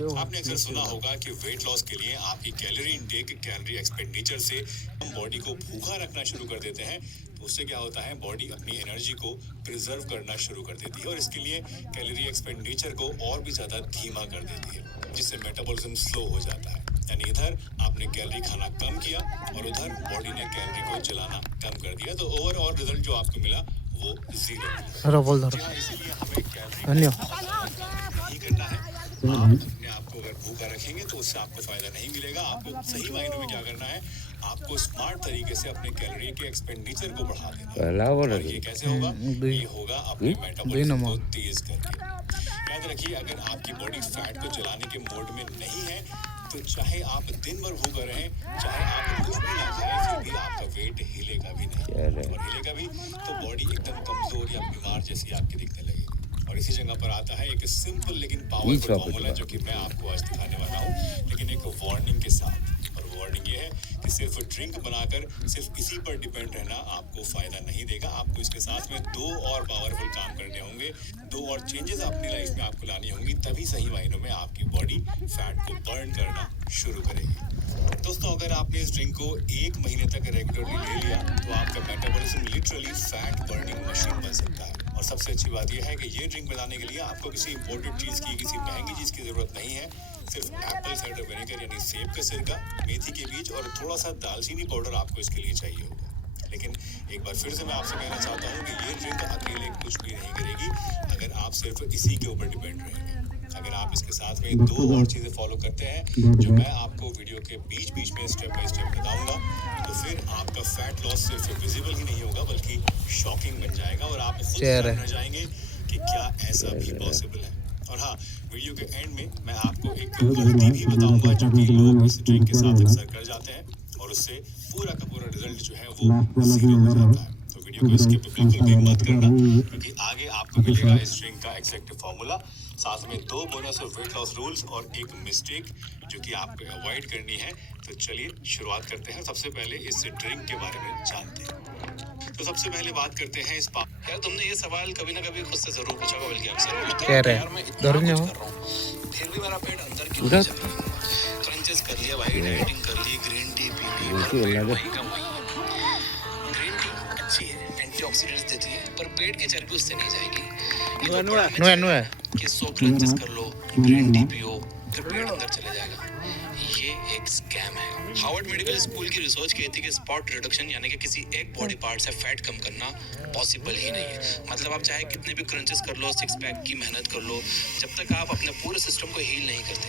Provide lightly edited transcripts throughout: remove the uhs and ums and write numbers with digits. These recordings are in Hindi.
आपने अक्सर सुना होगा कि वेट लॉस के लिए आपकी कैलोरी इनटेक कैलोरी एक्सपेंडिचर से हम बॉडी को भूखा रखना शुरू कर देते हैं। तो उससे क्या होता है, बॉडी अपनी एनर्जी को प्रिजर्व करना शुरू कर देती है और इसके लिए कैलोरी एक्सपेंडिचर को और भी ज्यादा धीमा कर देती है, जिससे मेटाबॉलिज्म स्लो हो जाता है। यानी इधर आपने कैलोरी खाना कम किया और उधर बॉडी ने कैलोरी को जलाना कम कर दिया, तो ओवरऑल रिजल्ट जो आपको मिला वो जीरो। बोल दो इसीलिए हमें कैलोरी धन्यवाद नहीं करना है। आप अपने आप को अगर भूखा रखेंगे तो उससे आपको फायदा नहीं मिलेगा। आपको सही मायनों में क्या करना है, आपको स्मार्ट तरीके से अपने कैलोरी के एक्सपेंडिचर को बढ़ा देना है। और ये कैसे होगा? ये होगा अपने मेटाबॉलिज्म को तेज करके। याद रखिए, अगर आपकी बॉडी फैट को जलाने के मोड में नहीं है तो चाहे आप दिन भर भूखा रहें, चाहे आप कुछ भी ना खाएं, फिर भी आपका वेट हिलेगा भी नहीं। और हिलेगा भी तो बॉडी एकदम कमजोर या बीमार जैसी आपकी दिखने लगेगी। और इसी जगह पर आता है एक सिंपल लेकिन पावरफुल फॉर्मूला जो कि मैं आपको आज दिखाने वाला हूँ, लेकिन एक वार्निंग के साथ। और वार्निंग ये है कि सिर्फ ड्रिंक बनाकर सिर्फ इसी पर डिपेंड रहना आपको फायदा नहीं देगा। आपको इसके साथ में दो और पावरफुल काम करने होंगे, दो और चेंजेस अपनी लाइफ में आपको लानी होंगी, तभी सही मायनों में आपकी बॉडी फैट को बर्न करना शुरू करेगी। दोस्तों, अगर आपने इस ड्रिंक को 1 महीने तक रेगुलरली ले लिया तो आपका metabolism literally fat burning machine बन सकता है। और सबसे अच्छी बात यह है कि ये ड्रिंक बनाने के लिए आपको किसी इंपोर्टेड चीज की, किसी महंगी चीज की जरूरत नहीं है। सिर्फ एप्पल साइडर विनेगर यानी सेब का सिरका, मेथी के बीज और थोड़ा सा दालचीनी पाउडर आपको इसके लिए चाहिए होगा। लेकिन एक बार फिर से मैं आपसे कहना चाहता हूँ कि ये ड्रिंक अकेले कुछ भी नहीं करेगी अगर आप सिर्फ इसी के ऊपर डिपेंड रहेंगे। अगर आप इसके साथ में दो और चीजें फॉलो करते हैं जो मैं आपको वीडियो के बीच बीच में स्टेप बाय स्टेप बताऊंगा, तो फिर आपका फैट लॉस सिर्फ विजिबल ही नहीं होगा बल्कि शॉकिंग बन जाएगा और आप खुद हैरान रह जाएंगे कि क्या ऐसा भी पॉसिबल है। और हाँ, वीडियो के एंड में मैं आपको एक गलती भी बताऊंगा जो कि लोग इस ड्रिंक के साथ अक्सर कर जाते हैं और उससे पूरा का पूरा रिजल्ट जो है वो जीरो हो जाता है। तो वीडियो को स्किप बिल्कुल भी मत करना, क्योंकि आगे आपको मिलेगा इस ड्रिंक का एग्जैक्ट फॉर्मूला, साथ में 2 bonus of weight loss rules और एक मिस्टेक जो कि आपको अवॉइड करनी है। तो चलिए शुरुआत करते हैं। सबसे पहले इस ड्रिंक के बारे में जानते हैं। तो सबसे पहले बात करते हैं इस यार, तुमने ये सवाल कभी ना कभी खुद से जरूर पूछा होगा, बल्कि अक्सर पूछते हैं यार मैं इतना कुछ कर रहा हूँ फिर भी मेरा पेट अंदर क्यों नहीं चल रहा। क्रंचेस कर लिया भाई, डाइटिंग कर ली, ग्रीन टी पी ली, पर पेट वही का वही है। ग्रीन टी अच्छी है, एंटीऑक्सीडेंट्स देती है, पर पेट की चर्बी उससे नहीं जाएगी। कि 100 क्रंचेस कर लो, ग्रीन टी पियो, फिर पेट अंदर चले जाएगा। ये एक स्कैम है। हार्वर्ड मेडिकल स्कूल की रिसर्च कहती है कि स्पॉट रिडक्शन यानी कि किसी एक बॉडी पार्ट से फैट कम करना पॉसिबल ही नहीं है। मतलब आप चाहे कितने भी क्रंचेस कर लो, 6 पैक की मेहनत कर लो, जब तक आप अपने पूरे सिस्टम को हील नहीं करते,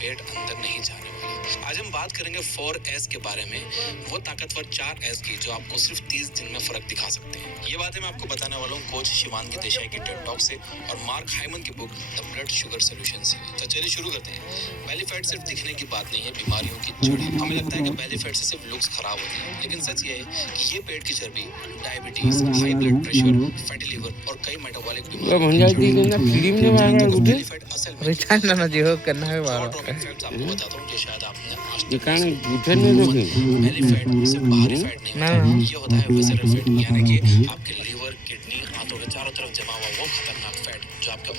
पेट अंदर नहीं जाने वाला। आज हम बात करेंगे 4S के बारे में, वो ताकतवर 4S की जो आपको सिर्फ 30 दिन में फर्क दिखा सकते हैं। ये बातें मैं आपको बताने वाला हूँ कोच शिवांगी देसाई की टेड टॉक से और मार्क हाइमन की book the blood sugar solution से। तो चलिए शुरू करते हैं। बेली फैट सिर्फ दिखने की बात नहीं है, बीमारियों की जड़ है। हमें लगता है कि बेली फैट से सिर्फ लुक्स खराब होती है, लेकिन सच ये है कि ये पेट की चर्बी diabetes, high blood pressure, fatty liver और कई मेटाबॉलिक बीमारियों बेली फैट असल में आपको बताता हूँ कि शायद आपने आज तक बेली फैट सिर्फ बाहरी फैट नहीं, ये होता है विसरल फैट, यानी कि आपके लीवर, किडनी, हाथों के चारों तरफ जमा हुआ वो खतरनाक फैट जो आपके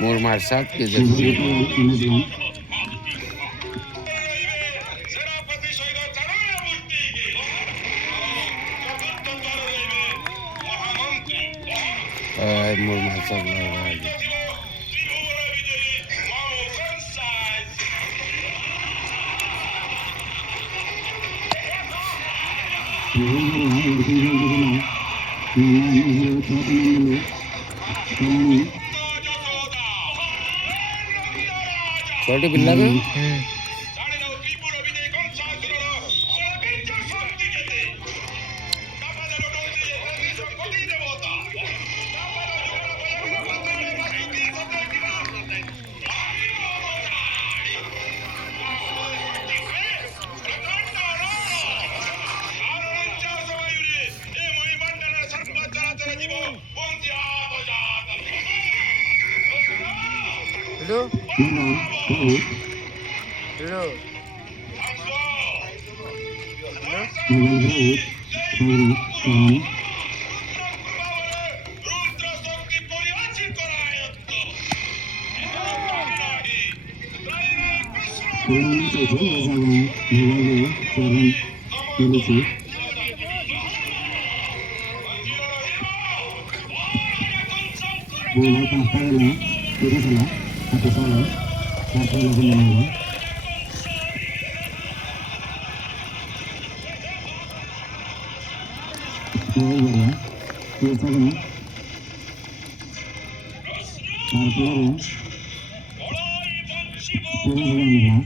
मोर साथ के जरिए मोर साथ छोटे पिल्ला में Bola Pastella, Tirisala, Atisala, Pastella Zindanova. Bola, Tirisala, Pastella, Tirisala.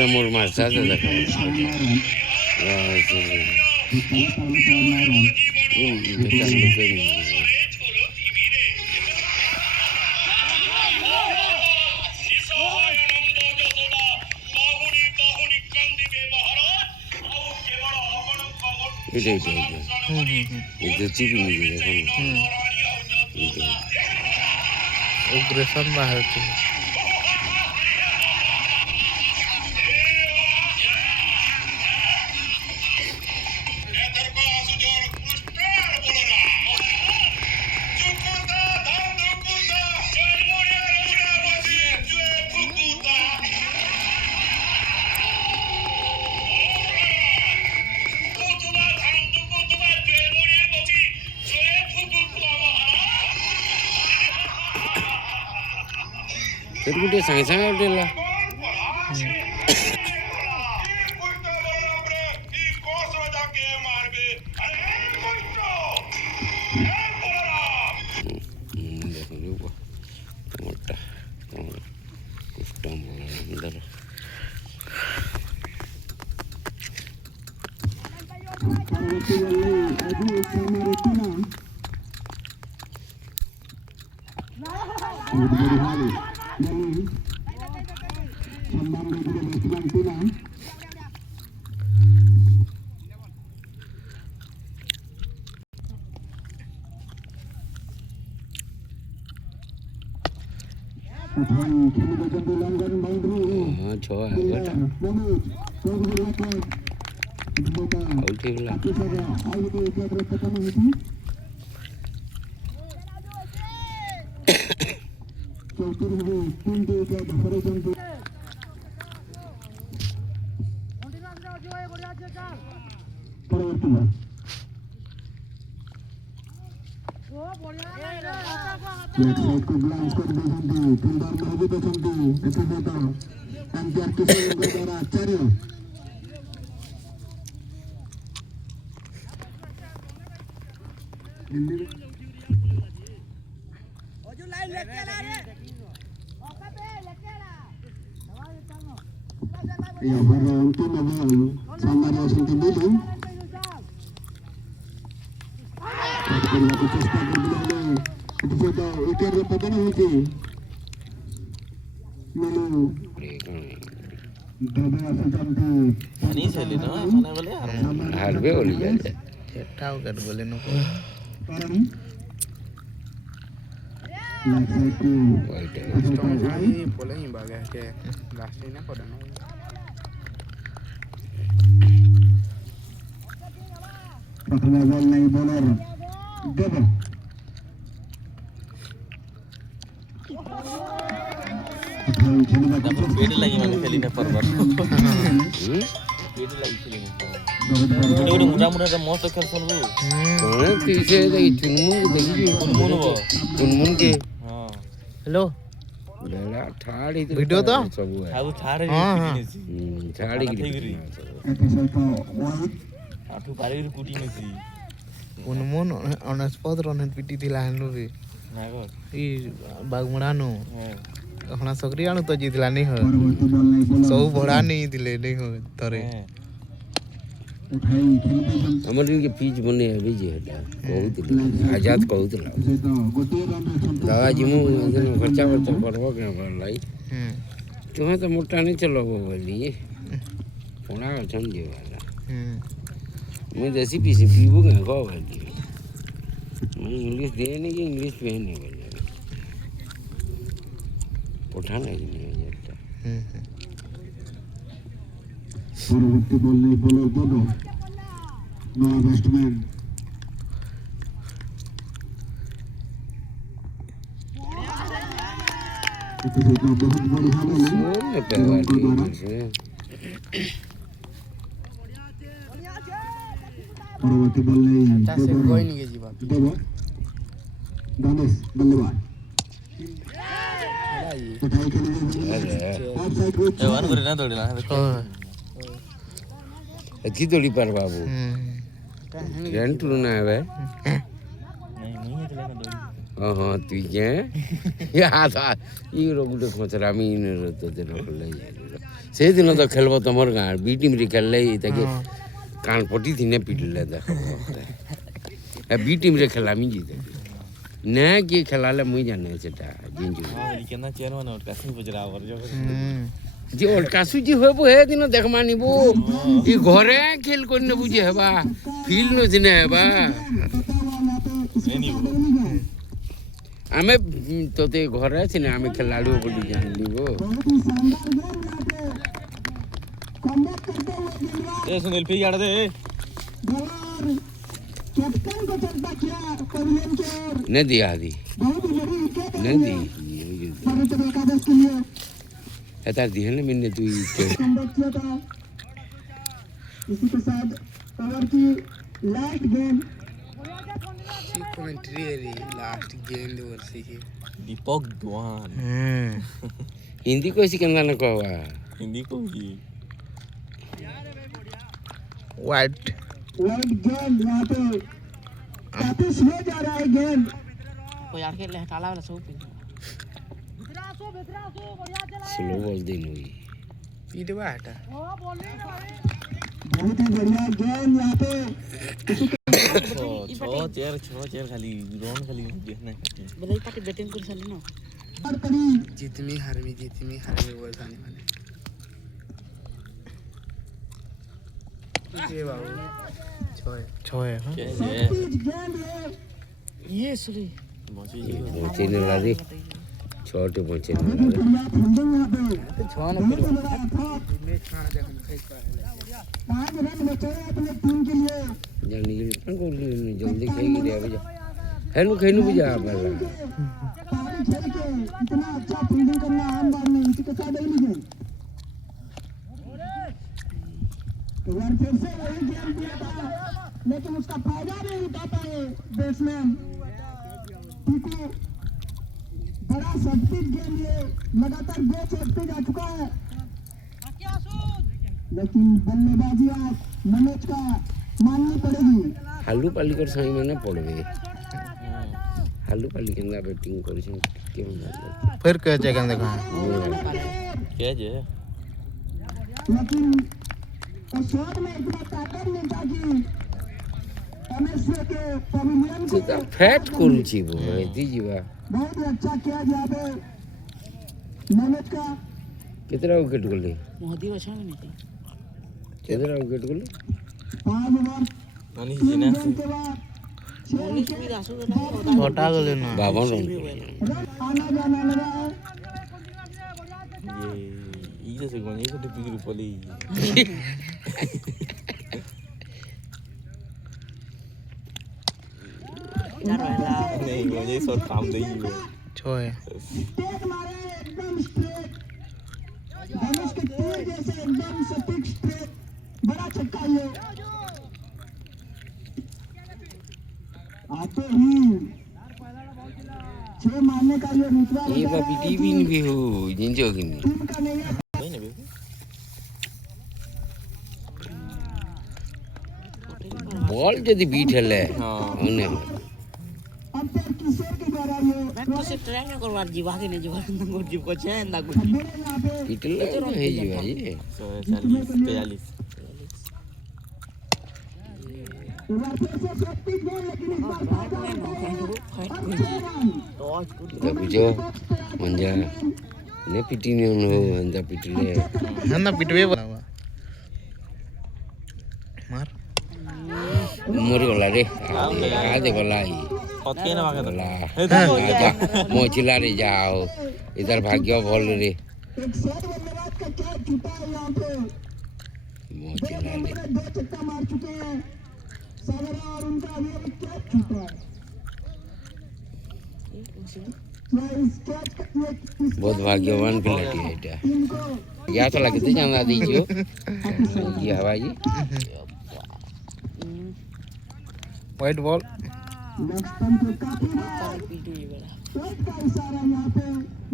Amor masal dah kau. Wah, betul betul. Itu. Itu cipi ni je kan. Itu. Ugrasan bahar tu. Terus dia sangat-sangat dia lah. Coba agak. Okey lah. Ya, baru untuk mobil sama dia sendiri dulu. Kalau kita start dulu, itu sudah ikan lepas ni lagi. Lalu, dah macam tu. Ini seli no, mana boleh? Harbe boleh je. Tahu kan boleh no. Parang. Laksaiku. Ini boleh ni bagai ke. Last ni pada no. Pertama bol naik bowler double. Dapat beda lagi mana kali ni forward. मुटा मस्त खेलसन वो कौन तीसे देखी चुनमुन देखी चुनमुन के हेलो लड़ा ठाड़ी वीडियो तो सब है आउ छाड़े ठाड़ी की आठू पारे कुटी नेसी उनमोन अनस्पद रन पिटी थिला हनु रे नागर ई बागमड़ानो हना सकरी आनु तो जीतला नहीं हो परवर्ती बॉल नहीं बोलर सब भड़ा नहीं दिले नहीं हो तरे उठाई खेलते हम हमर के पिच बने अभी जे हटा बहुत आजाद बहुत ला से तो गोटे रन रे संतोष दादा जी मु खर्चा करबो के लाई तुम्हें तो मोटा नहीं चलो बोली पुणा छन जे वाला मैं देसी पीसी पीबू के को बोली मैं इंग्लिश दे नहीं कि इंग्लिश पे नहीं बोले उठाना ही नहीं जाता परवर्ती बॉल नहीं बोलर दोनों नया बैट्समैन इसे तो बहुत बड़ी हाल है में पहला से परवर्ती बॉल नहीं अच्छा से कोई नहीं जी बाप देवो दानिश बल्लेबाज उठाई खेली अरे ऑफ साइड को ए वन करे ना दौड़ला अच्छी थोड़ी पर बाबू रेंट ना है भाई नहीं है चले ना दौड़ी हाँ तू क्या याद आ ये लोग उठे खोचरा में इन रहते थे लोग ले जाए से दिन तो खेलबो तमर गांव बी टीम रे खेल ले ताकि कान पटी थी ने पीट ले देखो बी टीम रे खेला मी जीते ने के खेला ले मुई जाने सेटा जिंजू हां केना चेयरमैन और कासी बजरा और जो जे और कासु जी होबो हे दिन देखमानी बो ई घरे खेल कोन ने बुझे हेबा फील न दिने हेबा नहीं आमे तोते घरे छिने आमे खेलाड़ू बोली जानली बो ए सुनील फिर यार दे कैप्टन को चलता किया पवेलियन की ओर ने दिया दी बहुत ही बड़ी विकेट ने दी भारत एकादश के लिए एता दिहने मिन्ने तू कमबैक किया था इसी के साथ ओवर की लास्ट गेंद कमेंट्री रे लास्ट गेंद ओवर से ही दीपक दुआन हिंदी को सिकंदा न कहवा हिंदी को ही वाइट गेंद यहाँ पे 35 में जा रहा है गेंद कोई आके लहटाला वाला सब स्लो बॉल दिन हुई पीटवा हटा बहुत ही बढ़िया गेंद यहाँ पे छो चेयर खाली रोन खाली देखना बोले पार्टी बैटिंग कर चली ना और करीब जितनी हारमी वो जाने वाले ये बाबू छोए हां क्या सब है चीज गेंद है ये सॉरी मौजी जी पहुंचे न लादी छोटे पहुंचे न बहुत ही लादी बढ़िया फील्डिंग यहाँ पे छान बहुत ही बड़ा अटैक मैच खाना जगह फेंक पा 5 रन बचे हैं अपने टीम के लिए जानी के पण को जल्दी खेल रे भैया हेलो खेलू बुझा पहला पारी खेल के इतना अच्छा फील्डिंग करना आम बात नहीं इसी के साथ अगली गेंद तो यार फिर से वही गेंद दिया था लेकिन उसका फायदा नहीं उठा पाए बैट्समैन टीकू बड़ा सख्ती गेंद ये लगातार 2 चौक पे जा चुका है लेकिन बल्लेबाजी आज मनोज का माननी पड़ेगी हालू पाली कर सही माने पड़बे हालू पाली केंदा बैटिंग करिसन के मतलब फिर कह जगह देखा क्या जे लेकिन उस शॉट में इतना ताकत नहीं था कि एमएसए के पवेलियन को तो फैट करूची बो दीजिबा बहुत ही अच्छा किया यहाँ पे मनोज का कितना विकेट गोली मोदी अच्छा नहीं थी कितना विकेट गोली 5 ओवर मनीष 3 जी ने गेंद के बाद 6 उन्नीस भी दासू का छोटा गले ना बावन रन रन आना जाना लगा है ये जैसे कोनी को टिपिक रुपली इधर वाला नहीं मुझे शॉट काम दे ही छोए स्ट्रेट मारे एकदम स्ट्रेट धनुष के तीर जैसे एकदम सटीक स्ट्रेट बड़ा छक्का ये आते ही 6 मारने का ये रुतबा ये बापी टीवी भी हो जिंजो की नहीं टीम का नहीं है नहीं ना बेबी बॉल जदी बीट हेले ओने अब तक किशोर के द्वारा ये मैं तो से ट्राई ना करवा जीवा के नहीं जीवा नंबर जीव को छे ना कुछ खब्बे यहाँ पे पीटले है जी भाई 40 एक बार फिर से शक्ति गोल लेकिन इस बार बात में नो फाइट अब कोई 6 रन तो आज कुछ तो बुझो मंजा ने पीटी ने उन अंदा पीटले ना पिटवे बनावा मार मोरी वाला रे आधे वाला ही ओके ना वाके वाला मोचिला रे जाओ इधर भाग्य बॉल रे एक शॉट बल्लेबाज का क्या छूटा है यहाँ पे मोचिला रे 2 छक्का मार चुके हैं सागरा और उनका अभी क्या छूटा है क्या इस कैच का ये बहुत भाग्यवान खिलाड़ी है এটা टीम को या तो लगते जाना दीजियो ये हवाई वाइट बॉल लक्ष्मण को काफी सारे पीटू ही बड़ा पेट का इशारा यहाँ पे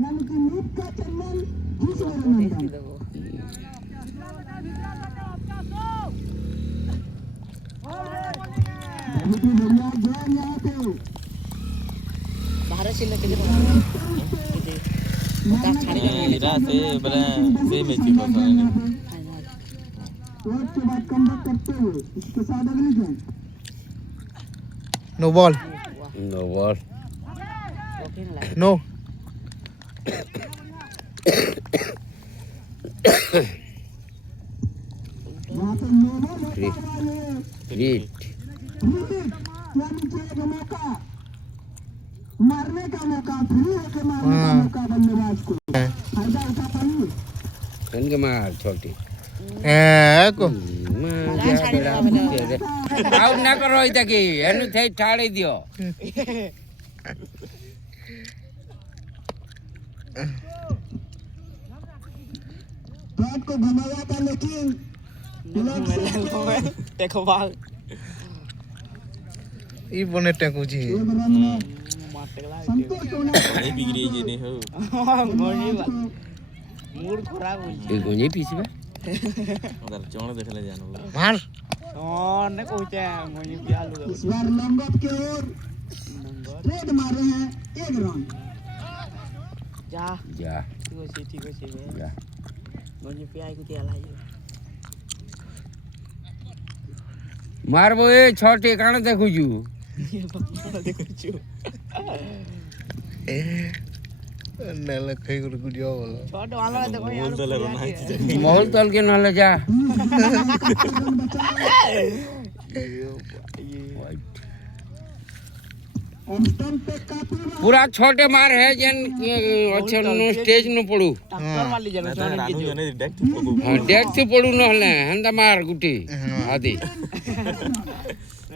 यानी कि नीट का चंदन घुस गया मैदान देखो बहुत ही बढ़िया गेम यहाँ पे बाहर से लेके देखो इरा से बड़ा से मैच को सारे एक के बाद कमबैक करते हुए इसके साथ अगली game no ball no ball okay ना लगा नो यहाँ पे नोबल फ्री रीट यानी कि एक मौका मारने का मौका फ्री होकर मारने का मौका बल्लेबाज को फायदा उठा पाएंगे कन के मार छोटी ए को आउट ना करो इता की एनु थे ठाड़े दियो बैट को घुमाया था लेकिन देखो बाल ई बने टेकू जी एक रन में मारते गला संतोष होना नहीं बिगड़ी जे नहीं हो गोनी बात मूड खराब हो ये गोनी पीछे में उधर चोण देखले जानो मार ने कहते हैं गोनी प्याल हो इस बार लॉन्ग ऑफ की ओर ट्रेड मारे हैं एक रन जा जा ठीक है जा गोनी प्याल को दिया लाई मारबो ए छोटे काने देखु जू देखो छु नल खई गुड गुड यो बोलो छोट वाला देखो यार बोल दले रोना मोहल तल के नले जा स्टंप पे काफी पूरा छोटे मार है जन अच्छे नो स्टेज नु पड़ू टक्कर वाली जगह छोड़ के रानू जो जने डायरेक्ट फोको हां डेक से पड़ू न हले हंदा मार गुटी आदि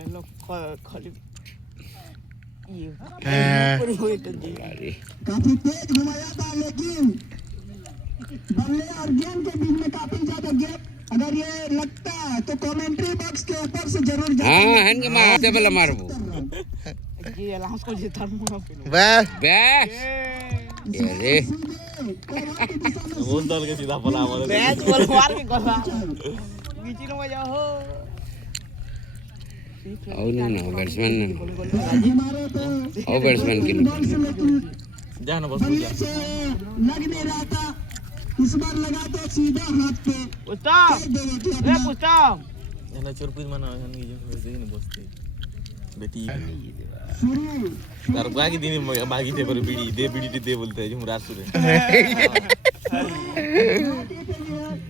लोग खाली ये हाँ। ऊपर हुए तो जी अरे काफी तेज घुमाया था लेकिन बल्ले और गेंद के बीच में काफी ज्यादा गैप अगर ये लगता है तो कमेंट्री बॉक्स के ऊपर से जरूर हां हन के मार दे बला मारबो ये अलाउंस को जिता मुंह पे वाह बे ये रे बोल दल के सीधा पला मारे बैच बॉल मार के गला नीचे नो जाओ हो और ना बैट्समैन ने हमारे तो और बैट्समैन के बॉल से लेकिन जानो बस बल्ले से लग नहीं रहा था इस बार लगा तो सीधा हाथ पे पुस्तक कर देगा कि ए अपना पुस्तक जने चोरपीर माना हन की जो होई नहीं बसते बेटी शुरू तार बाकी दिन बाकी थे पर बीड़ी दे बोलते हैं जो रात सुरे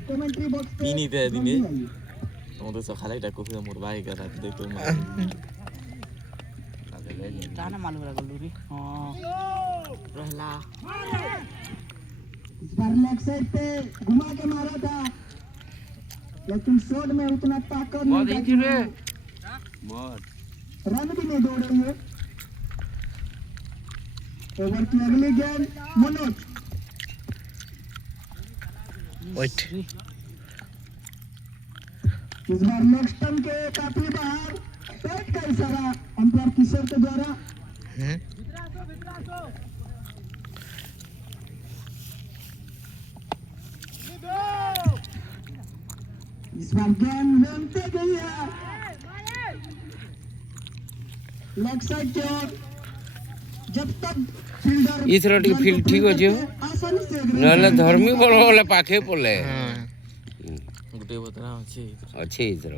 कमेंट्री बॉक्स पे पीनी थे दिन तो तो सखाला टाको फिर मोर बाई का रात देखो जाना मालूम रहा गुल्लू हां रहला इस बार लेग साइड पे घुमा के मारा था लेकिन शॉट में उतना ताकत नहीं था कि बहुत रन भी नहीं दौड़ रही है ओवर की अगली गेंद मनोज वाइट इस बार लेग स्टंप के काफी बाहर पेट का इशारा अंपायर किशोर के द्वारा। इस बार गेंद लौटते गई है लेग साइड की ओर। जब तक फील्डर इस रोटी फील्ड ठीक हो जो आसानी से नहले धर्मी बड़ बोले पाखे पड़े गोटे बतरा अच्छे इधर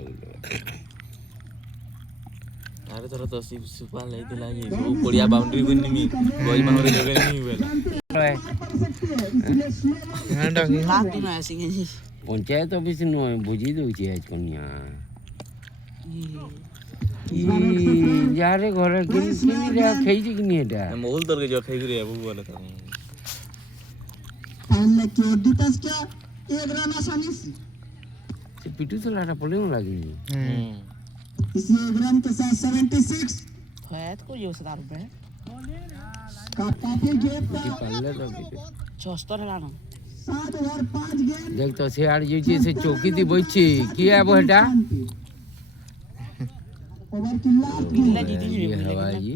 ଆରେ ଥର ତ ସୁପାର ଲାଗିଥିଲା ଯେ ସବୁ ପଡ଼ିଆ ବାଉଣ୍ଡ୍ରି କରି ନିମି ଗଜ ବାଉଣ୍ଡ୍ରି ଲଗେଇ ନିମି ବେଲା लास्ट दिन ऐसी गई पंचायत ऑफिस न बुझी दउछि आज कन्या यारे घर किनी खेइछि किनी एटा ମହୁଲ ତରକେ ଯ ଖାଇକରି ଆବୁ ବୋଲେ ତ पहले की ओर डिटस क्या एक रन आसानी से। से पिटू तो लाटा पड़े लागी इसी एक रन के साथ 76 है तो ये 70 रुपए का काफी गेप की का पाले तो पिटे 76 लाना 7 ओवर 5 गेंद। देख तो से आड़ जे से चौकी दी बइछि की आबो हेटा ओवर की लास्ट किला गेंद जीती ये हवा जी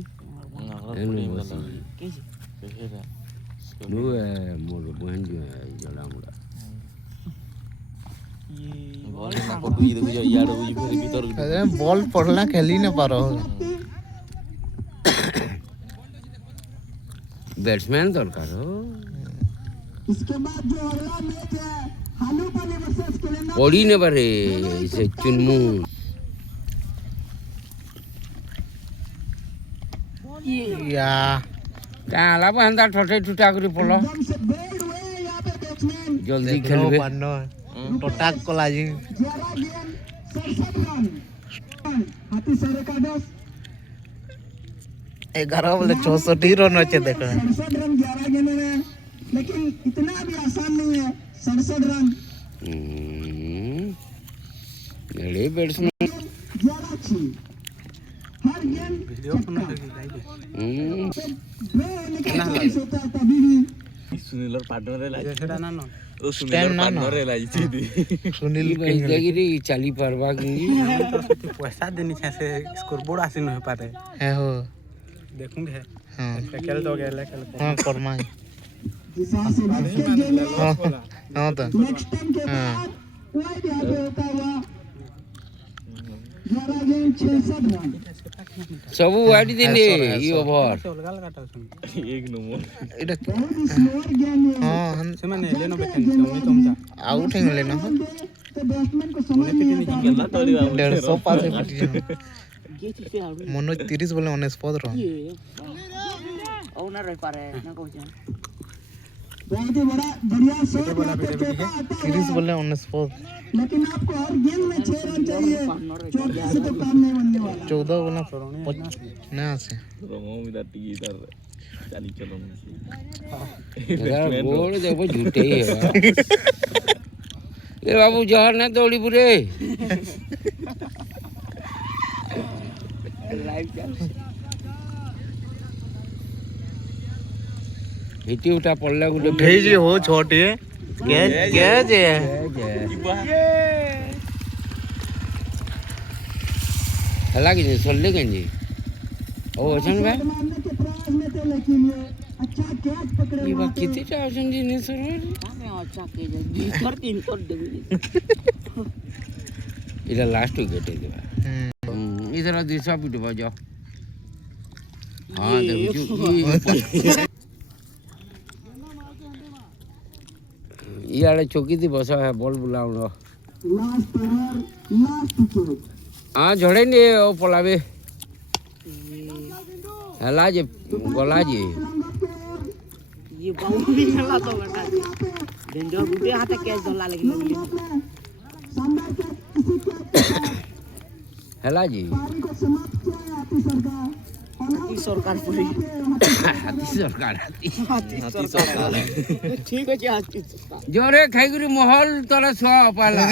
एनु बसी कैसे ହେରା नु मोर बहन जो है जला मुड़ा ये ଭଲ ନା ପଟୁ ଦେଖୁ ଯ ଇଆଡ ବୁଝି ଫେରି ଭିତର अरे बॉल पड़ना खेली न पारो बैट्समैन दरकार हो इसके बाद जो अगला मैच है हालूपाली वर्सेस केलेना पड़ी ने बारे से चुनमु या काला बंदा ठोठे ठुटा करी पड़ो एकदम से बोल्ड हुए यहाँ पे बैट्समैन। जल्दी खेलबे पानो टोटाक कोलाजी 11 गेंद 67 रन हाथी सारे का 10 11 बोले 64 रन अच्छे देखो 67 रन 11 गेंद में, लेकिन इतना भी आसान नहीं है 67 रन। अरे बैट्समैन 11 छी हर गेंद ड्रे होने का चांस होता है कभी भी। ସୁନିଲର ପାର୍ଟନର ଲାଗି ସେଟା ନା ଓ ସୁନିଲର ପାର୍ଟନର ଲାଗିଛି सुनील देखिरी चाली पारबा की पैसा देनी छे से स्कोर बोर्ड आसी न पाते है हो देखूंगे हां खेल तो गेले खेल हां फरमा जिस हिसाब से विकेट गेंद है हां तो नेक्स्ट टाइम के बाद वाइड यहाँ पे होता हुआ 11 गेंद 66 रन। सब वाइड दिने ई ओवर अलगा अलगा टाउन एक नंबर एटा बहुत ही स्लोअर गेंद है। हां से माने लेनो बेकन से तुमता आउट है लेना हो तो बैट्समैन को समझ नहीं आता। गेला तोड़ी 150 पास है पिटी ये चीज से आउट मनोज 30 बोले 19 रन ये ओनर रह पा रहे ना कहूं बहुत ही बड़ा बढ़िया शॉट यहाँ पे चौका आता 30 है, बोले 19 लेकिन आपको हर गेंद में 6 रन चाहिए। चौके से तो काम नहीं बनने वाला। 14 बोले ना से रमो मिदा टिकी इधर चाली चलो यार गोल देखो झूठे ही है ये बाबू जहर ना दौड़ी पूरे लाइव चल हिटी उठा पड़ला गुटे भेजी हो छोटे क्या जे हला कि सोल्ले गंजी ओ ओछन भाई मारने के प्रयास में थे, लेकिन ये अच्छा कैच पकड़े ये हुए बा थे। किती टाउसन जी ने सर हमें अच्छा के भीतर 3 कर देबे इला लास्ट विकेट है देबा इधर दिशा पिट बजाओ हां देखो यार चौकी थी बसा है बॉल बुलाओ लास्ट ओवर लास्ट विकेट। हां झड़े ने ओ पलावे हला जे गला जे ये बाउंड्री खेला तो बेटा डेंजर गुटे हाथ कैच धला लेकिन शानदार कैच इसी कैच हला जी पारी को समाप्त किया है हाथी सरकार। हाथी सरकार पूरी हाथी सरकार हाथी हाथी सरकार ठीक है हाथी सरकार जोरे खाइगुरी महल तले सो पाला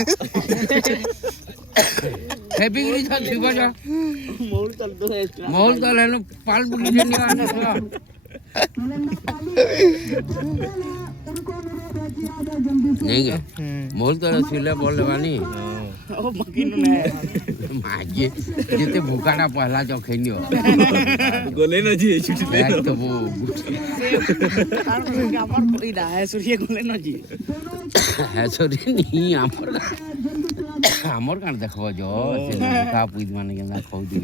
हेबिगुरी छ छिबो जा मोर चल दो एक्स्ट्रा महल तले न पाल बुली दे नि आना सो उनको अनुरोध है कि आ जाए जल्दी से। नहीं गया महल तले सिले बॉल लेवानी ओ मकीन ने मागे जेते भूकाटा पहला जो खेनियो गोले न जी छुटले तो वो कारण के हमर इदा है सूर्य गोले न जी है सॉरी नहीं हमर कान देखबो जो से भूका पुइद माने केना खौ दी